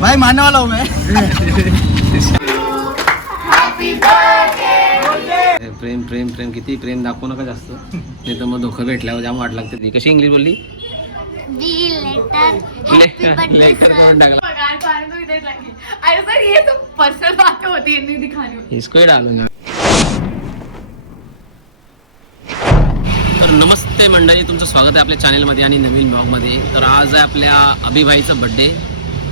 भाई मानने वाला हूँ मैं। प्रेम प्रेम प्रेम किती प्रेम दाखवू नका जास्त, नाही तर मग धोका भेटल्यावर जाम वाट लागते ती. कशी इंग्लिश बोलली? लेटर करून टाकला. इसको डालू ना. तर नमस्ते मंडळी, तुमचं स्वागत आहे आपल्या चॅनलमध्ये आणि नवीन ब्लॉगमध्ये. तर आज आहे आपल्या अभिभाईचा बड्डे.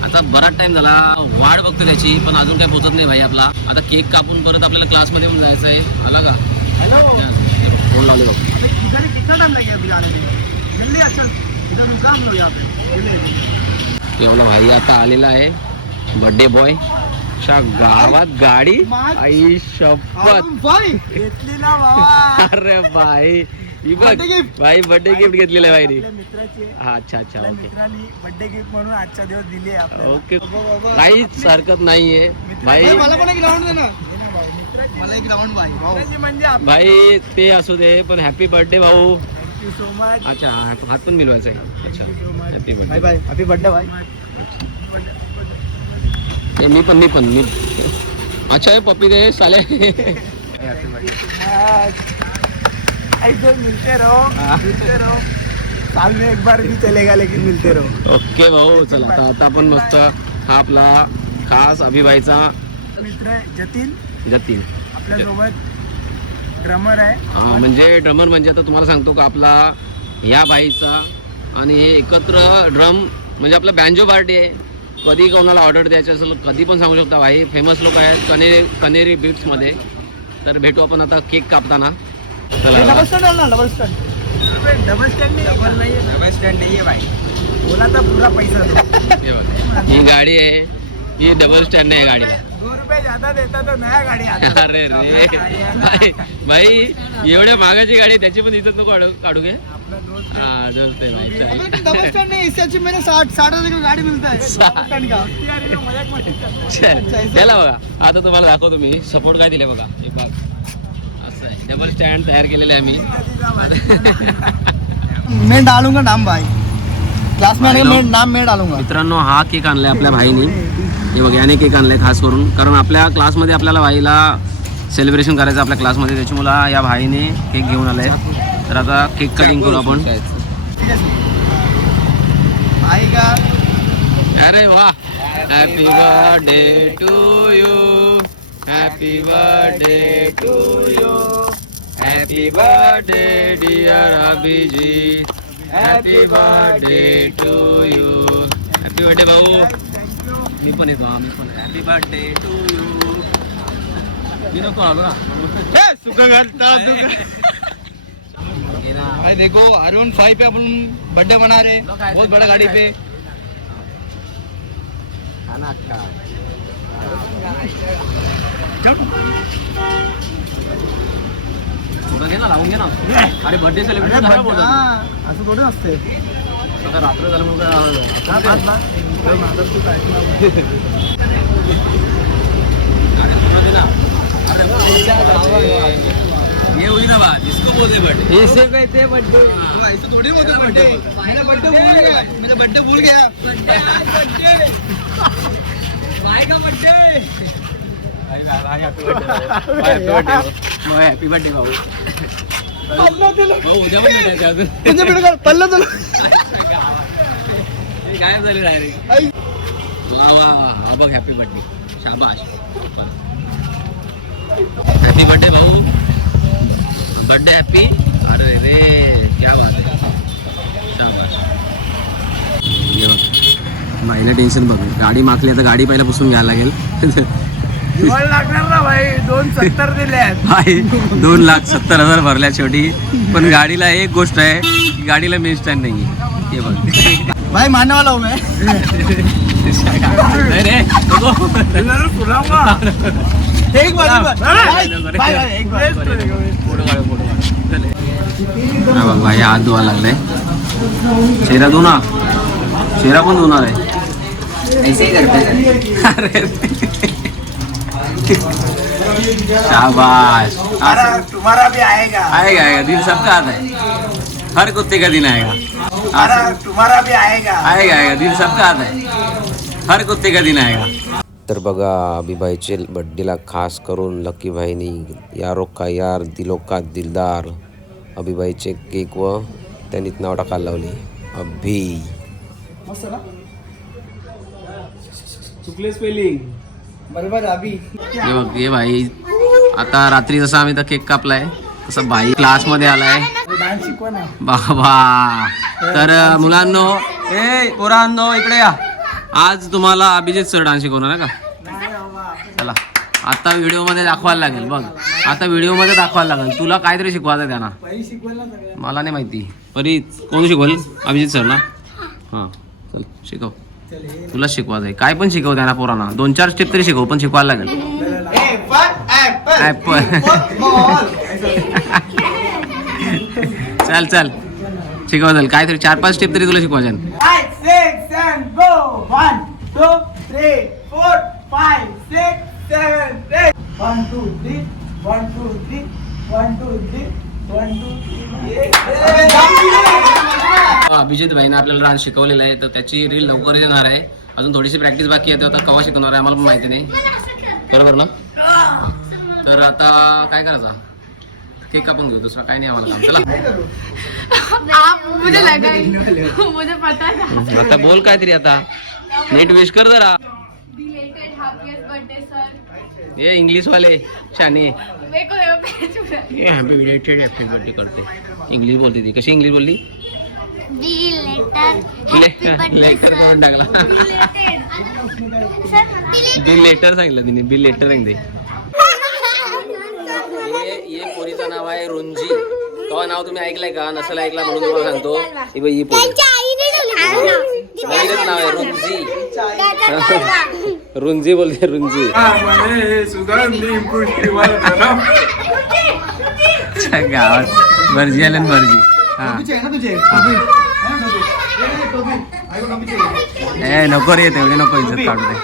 आता बराच टाइम झाला वाट बघतो त्याची, पण अजून काही पोचत नाही भाई आपला. आता केक कापून परत आपल्याला क्लासमध्ये पण जायचं आहे. आला का? हेलो फोन लावले बघ. कितना टाइम लगेगा अभी आने में? जल्दी अच्छा, इधर काम हो यहाँ पे. एवढा भाई आता आलेला आहे बर्थडे बॉय. गावात गाडी आई शपथ भाई घेतली ना बाबा. अरे भाई ही बघ भाई, बर्थडे गिफ्ट घेतलेलं आहे भाई. मित्राची हा अच्छा अच्छा ओके मित्रांनी बर्थडे गिफ्ट म्हणून आजचा दिवस दिले आपल्याला. ओके काहीच हरकत नाहीये भाई. मला पण एक राऊंड दे ना. मला एक राऊंड भाई. मित्राची म्हणजे भाई ते असू दे, पण हॅपी बर्थडे भाऊ. Thank you so much. अच्छा हात पण मिळवायचा आहे. अच्छा happy bye birthday. Bye. Happy birthday भाई. मी अच्छा है पप्पी दे साले. ऐसे मिलते रहो साल में एक बार भी चलेगा लेकिन मिलते रहो. ओके भाऊ चला आता आपण मस्त हा आपला खास अभिभाईचा मित्र जतीन जतीन आपल्या सोबत ड्रमर आहे. हा म्हणजे ड्रमर म्हणजे आता तुम्हाला सांगतो का आपला या भाईचा आणि हे एकत्र ड्रम म्हणजे आपला बँजो पार्टी आहे. कधी कोणाला ऑर्डर द्यायची असेल कधी पण सांगू शकता भाई. फेमस लोक आहेत कनेरी बीट्समध्ये. तर भेटू आपण आता केक कापताना. डबल स्टँड ना. डबल स्टँड नाही आहे भाई. बोला तर पुरा पैसा दो. ही गाडी आहे, ही डबल स्टँड आहे गाडीला. 2 रुपये ज्यादा देता तो नया गाडी आता. अरे रे भाई एवढ्या महागाची गाडी त्याची पण इज्जत नको काढू घे. हा दोस्त आहे भाई. चल. डबल स्टँड नहीं, इससे अच्छी मैंने 60,000 का गाड़ी मिलता है डबल स्टँड का. चल, त्याला बघा आता तुम्हाला दाखवतो मी सपोर्ट काय दिले बघा. हे बघ असं आहे डबल स्टँड तयार केलेले आहे मी. मैं डालूंगा नाम भाई. क्लास में आने का नाम मैं डालूंगा. मित्रांनो हा केक आणलाय आपल्या भाईनी. हे बघ याने केक आणलाय खास करून, कारण आपल्या क्लासमध्ये आपल्याला भाईला सेलिब्रेशन करायचं आपल्या क्लासमध्ये. त्याच्यामुळे या भाईने केक घेऊन आलाय. तर आता केक कटिंग करू आपण. भाई का अरे वा. Happy birthday to you, happy birthday to you, happy birthday dear Abhijit, happy birthday to you. Happy birthday भाऊ. मी पण येतो. मी पण हॅपी बर्थडे टू यू. मी नको आलो सुख करता भाई. देखो R15 पे अपन बर्थडे मना रहे हैं, बहुत बड़ा गाड़ी पे. घे ना, लावून घे ना. अरे बर्थडे सेलिब्रेशन असं थोडं असते. रात्र झालं मग ये हुई ना बात. इसको बोलते बर्थडे. ऐसे कहते हैं बर्थडे. ऐसे थोड़ी बोलते हैं बर्थडे. मेरा बर्थडे भूल गया. मेरा बर्थडे भूल गया. बर्थडे भाई का बर्थडे. हॅपी बर्थडे भाऊ. उद्या पल्ला चलो गायब झाली डायरेक्ट. वा वा वा बघ हॅपी बर्थडे. शाबाश. हॅपी बर्थडे भाऊ. Birthday happy. अरे रे क्या बात आहे. शाबाश. भाईला टेन्शन बघ. गाडी मागली आता गाडी पहिला पुसून घ्यायला लागेल. लागणार ना भाई. 270 दिले आहेत भाई. 2,70,000 भरल्या शेवटी. पण गाडीला एक गोष्ट आहे की गाडीला मेन स्टँड नाही आहे. ते बघ भाई मानने वाला हूँ मैं. नाही रे एक बार भाई हात धुवा लागलाय. चेहरा धुना. चेहरा पण धुणार आहे. शाबाश. तुम्हारा भी आएगा. आएगा दिन सबका आता है. हर कुत्ते का दिन आएगा. तुम्हारा भी आएगा. आएगा दिन सबका आता है. हर कुत्ते का दिन आएगा. तर बघा अभिभाईचे बड्डेला खास करून लकी भाईनी यारो का यार दिलो का दिलदार अभिभाईचे केक व त्यांनीच नाव टाकायला लावले अभि. चुकले स्पेलिंग बरोबर अभि. हे बघ ये भाई आता रात्री जसा आम्ही तर केक कापलाय तसं भाई क्लास मध्ये आलाय डान्स शिकवा ना बाबा. तर मुलांनो ए पोरांनो इकडे या. आज तुम्हाला अभिजित सर डान्स शिकवणार आहे का? चला आता व्हिडिओ मध्ये दाखवायला लागेल. बघ आता व्हिडिओ मध्ये दाखवायला लागेल. तुला काहीतरी शिकवायचं त्यांना. मला नाही माहिती. परी कोण शिकवल? अभिजित सर ना. हां चल शिकव. तुला शिकवायचं आहे. काय पण शिकव त्यांना पोरांना. 2-4 स्टेप तरी शिकव पण शिकवायला लागेल. चल चल शिकवा चल. काहीतरी 4-5 स्टेप तरी तुला शिकवायचं. 5 6 7 गो 1 2 3 4 5 6 7 8 1 2 3 1 2 3 1 2 3 1 2 3 अभिजित भाईने आपल्याला डान्स शिकवलेला आहे तर त्याची रील लवकर येणार आहे. अजून थोडीशी प्रॅक्टिस बाकी आहे. आता केव्हा शिकवणार आहे आम्हाला पण माहिती नाही. बरोबर ना. तर आता काय करायचं केक कापून घेऊ. दुसरा काय नाही आम्हाला काम. चला आप मुझे लगा ही मुझे पता था. आता बोल काहीतरी आता नेट विश कर जरा. Belated happiest birthday sir. ये इंग्लिश वाले शाने मेरे को ये भेज रहा है. ये हॅपी बिलेटेड हॅपी बर्थडे करते. इंग्लिश बोलते ती. कशी इंग्लिश बोलली? लेटर करून टाकला. बिल लेटर सांगितलं तिने. बिल लेटर सांगते. ये पोरीचं नाव आहे रुंजी. तेव्हा नाव तुम्ही ऐकलंय का? नसेल ऐकला म्हणून तुम्हाला सांगतो. ही बाई ही पोरी नवीनच नाव आहे रुंजी. रुंजी बोलते रुंजी. गावात भरजी आले ना भरजी. हा ए नको रे तेवढे नको इज्जत काढू दे.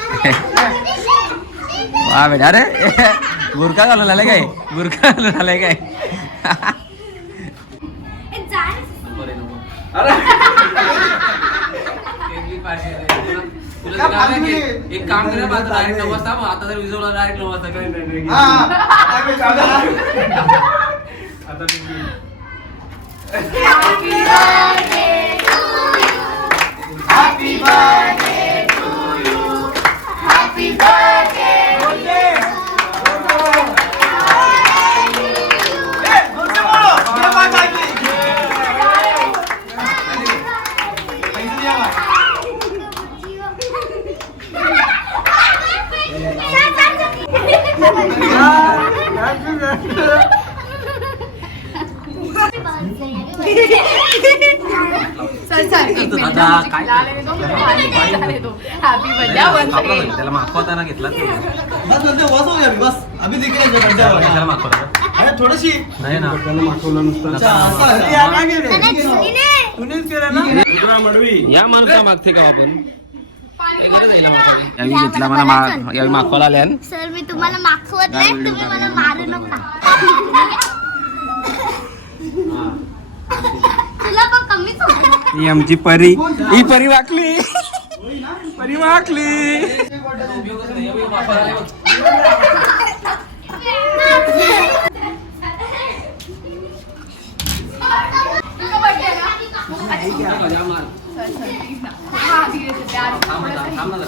वा बेटा. अरे बुरका घालून आलाय काय? बुरका घालून आलाय काय? एक काम करा डायरेक्ट 9 वाजता. आता जर विजवला डायरेक्ट 9 वाजता Happy birthday to you. Happy birthday. Sir sir एक मिनिट लाले दो हैप्पी बर्थडे. त्याला मागवताना घेतला बस बनते बस हो गया बस अभी दिख रहा है त्याला मागवता अरे थोडीशी नाही ना त्याला मागवलं तूनेच केलं ना. या माणसा मागते का आपण यावी घेतला मला यावी मागवायला आल्या. सर मी तुम्हाला मागवत नाही. तुम्ही मला मारू नका. तुला पण कमीच होतं. ही आमची परी. ही परी वाकली. परी वाकली.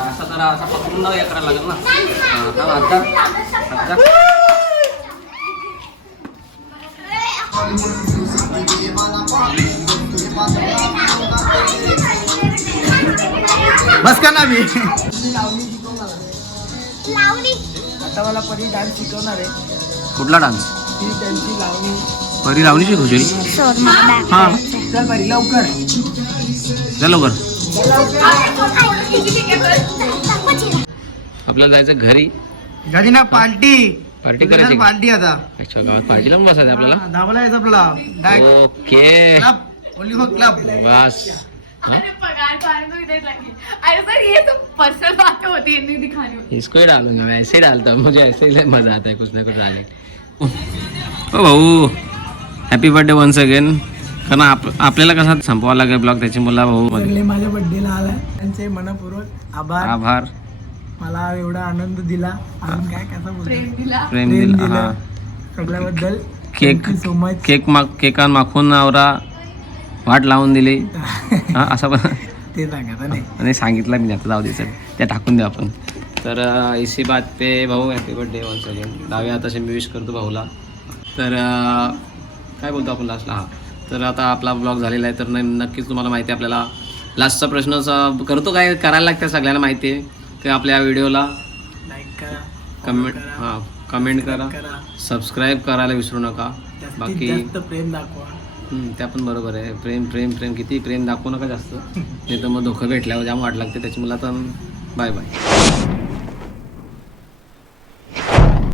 असा जरा असा पकडून हे करायला लागेल ना. बस का ना मी लावणी आता मला परी डान्स शिकवणार आहे. कुठला डान्स? ती त्यांची लावणी. परी लावणी शिकवशील? सर मला हा चल परी लवकर चल लवकर. आपल्याला जायचं घरी. घरी ना पार्टी पार्टी करायची. पार्टी आता अच्छा गावात पार्टीला पण बसायचं आपल्याला. धावायला यायचं आपल्याला. Okay club only for club. बस. अरे पगार तो आने को इधर लगी. अरे सर ये तो पर्सनल बातें होती है नहीं दिखानी होती. इसको ही डालूंगा मैं. ऐसे ही डालता हूँ. मुझे ऐसे ही मजा आता है कुछ ना कुछ डालने. ओ भाऊ हॅपी बर्थडे वन्स अगेन. कारण आपल्याला कसा संपवा लागेल ब्लॉग त्याची मुला भाऊ सगळे माझ्या बर्थडेला आलाय त्यांचे मनपूर्वक आभार. आभार. मला एवढा आनंद दिला. अजून काय कसा बोलतो? प्रेम दिला. प्रेम दिला. हा सगळ्याबद्दल केक सो मच. केकान माखून नवरा वाट लावून दिली हा असं पण ते सांगा नाही. आणि सांगितलं मी आता जाऊ दे सर त्या टाकून देऊ आपण. तर इसी बात पे भाऊ हॅपी बर्थडे वन्स अगेन. डाव्या हाताशी मी विश करतो भाऊला. तर काय बोलतो आपण लास्टला. हा तर आता आपला ब्लॉग झालेला आहे. तर नक्कीच तुम्हाला माहिती आहे आपल्याला लास्टचा प्रश्न करतो काय करायला लागतं सगळ्यांना माहिती आहे की आपल्या व्हिडिओला लाईक करा, कमेंट करा, हां कमेंट करा, करा. सबस्क्राईब करायला विसरू नका. जास्तीत बाकी जास्त प्रेम दाखवा. त्या पण बरोबर आहे. प्रेम प्रेम प्रेम किती प्रेम दाखवू नका जास्त नाही तर मग धोकं भेटल्यावर जाम वाट लागते त्याची. मला तर बाय बाय.